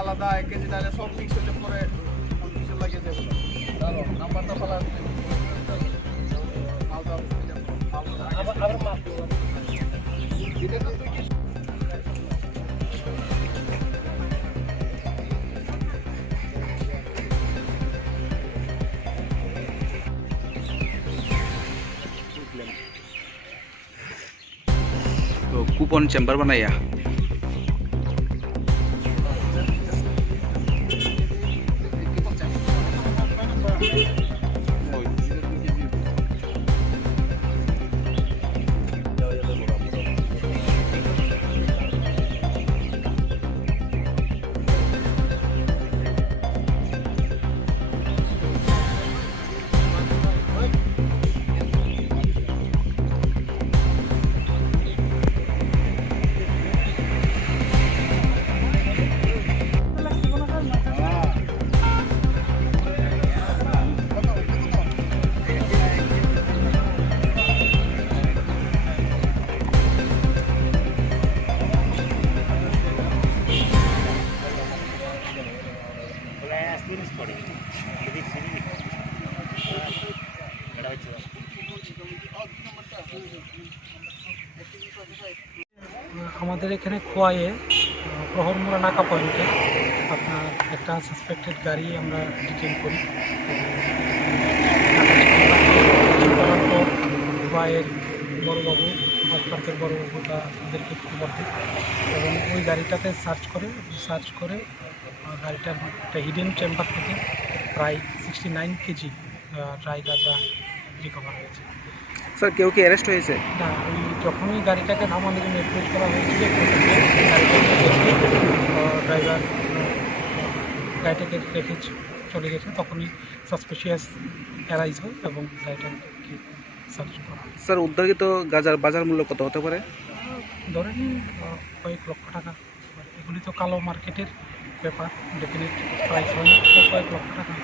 আলাদা 1 কেজি নাহলে সব মিক্স হতে পরে কিছু লাগে যাবে ধরো নাম্বারটা ফলা আবার মাপ এটা তো তুই কি तो कूपन चैम्बर बनाया আমাদের এখানে খোয়াইয়ে প্রহরমোড়া নাকা পয়েন্টে আপনার একটা সাসপেক্টেড গাড়ি আমরা ডিটেইন করি। করার পর খোয়াইয়ের বড়োবাবু প্রান্তের বড়োবাবু তাদেরকে খবর দেয় এবং ওই গাড়িটাতে সার্চ করে গাড়িটার একটা হিডেন চেম্বার থেকে প্রায় 69 কেজি ড্রাই গাঁজা রিকভার হয়েছে। सर क्यों कि अरेस्ट হয়েছে না, ওই যখনই গাড়িটাকে থামানোর জন্য অ্যাপ্রোচ করা হয়েছিল ড্রাইভার গাড়িটাকে রেখে চলে গেছে, তখনই সাসপিশিয়াস অ্যারাইজ হয় এবং গাড়িটাকে সার্চ করা। স্যার উদ্যোগিত গাঁজার বাজার মূল্য কত হতে পারে? ধরেন কয়েক লক্ষ টাকা। এগুলি তো কালো মার্কেটের ব্যাপার, ডেফিনেট প্রাইস হয় না, কয়েক লক্ষ টাকা।